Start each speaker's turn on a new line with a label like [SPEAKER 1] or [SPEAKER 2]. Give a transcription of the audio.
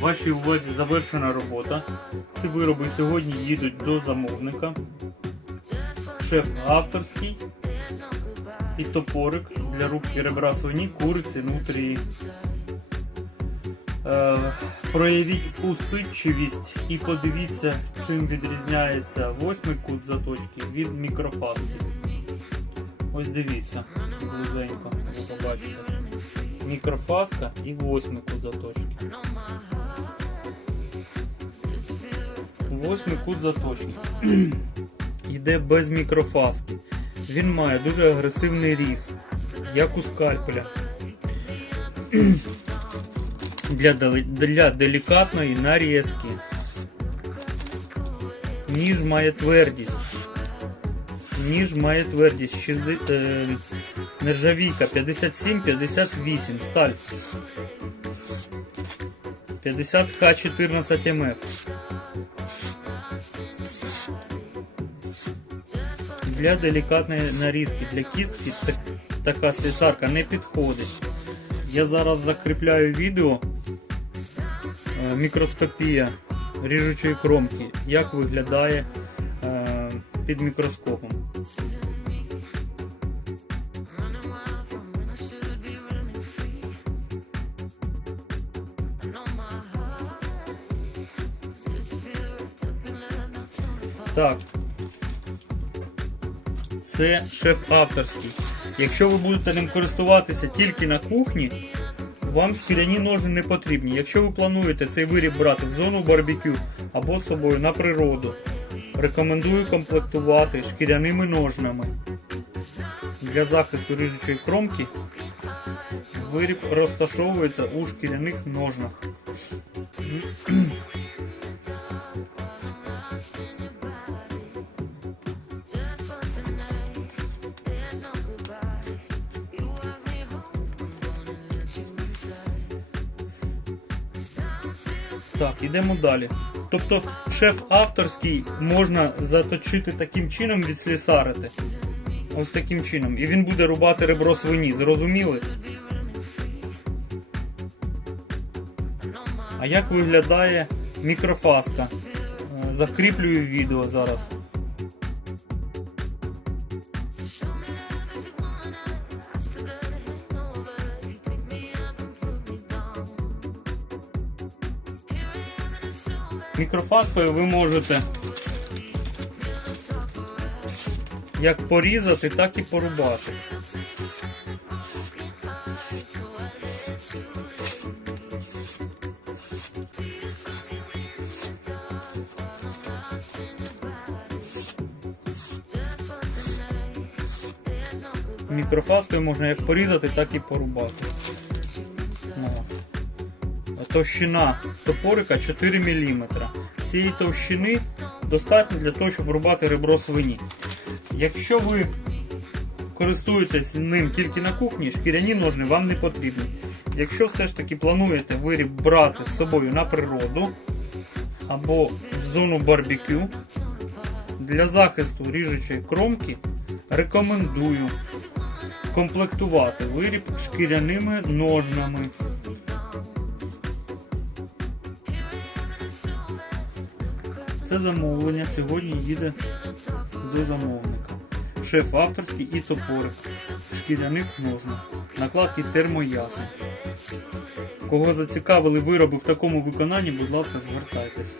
[SPEAKER 1] Вашій увазі завершена робота. Ці вироби сьогодні їдуть до замовника. Шеф авторський і топорик для рук і ребра свині, куриці, нутрії. Е, проявіть усидчивість і подивіться, чим відрізняється восьмий кут заточки від мікрофаски. Ось дивіться, близенько, ви побачите. Мікрофаска і восьмий кут заточки. Восьмий кут заточки. Йде без мікрофаски. Він має дуже агресивний різ, як у скальпеля. Для, для делікатної нарізки. Ніж має твердість. Ніж має твердість. шізди- е, нержавійка 57-58 сталь. 50 К14 МФ. Для делікатної нарізки, для кістки так- така слісарка не підходить. Я зараз закріпляю відео е, мікроскопія ріжучої кромки, як виглядає е, під мікроскопом. Так. Це шеф авторський. Якщо ви будете ним користуватися тільки на кухні, вам шкіряні ножи не потрібні. Якщо ви плануєте цей виріб брати в зону барбекю або з собою на природу, рекомендую комплектувати шкіряними ножнами. Для захисту ріжучої кромки виріб розташовується у шкіряних ножнах. Так, ідемо далі. Тобто шеф авторський можна заточити таким чином, відслісарити. Ось таким чином. І він буде рубати ребро свині, зрозуміли? А як виглядає мікрофаска? Е, Закріплюю відео зараз. Мікрофаскою ви можете як порізати, так і порубати. Мікрофаскою можна як порізати, так і порубати. Товщина топорика 4 мм. Цієї товщини достатньо для того, щоб рубати ребро свині. Якщо ви користуєтесь ним тільки на кухні, шкіряні ножни вам не потрібні. Якщо все ж таки плануєте виріб брати з собою на природу або в зону барбекю, для захисту ріжучої кромки рекомендую комплектувати виріб шкіряними ножнами. Це замовлення сьогодні їде до замовника. Шеф авторський і топор з шкіряних ножнах. Накладки термоясен. Кого зацікавили вироби в такому виконанні, будь ласка, звертайтесь.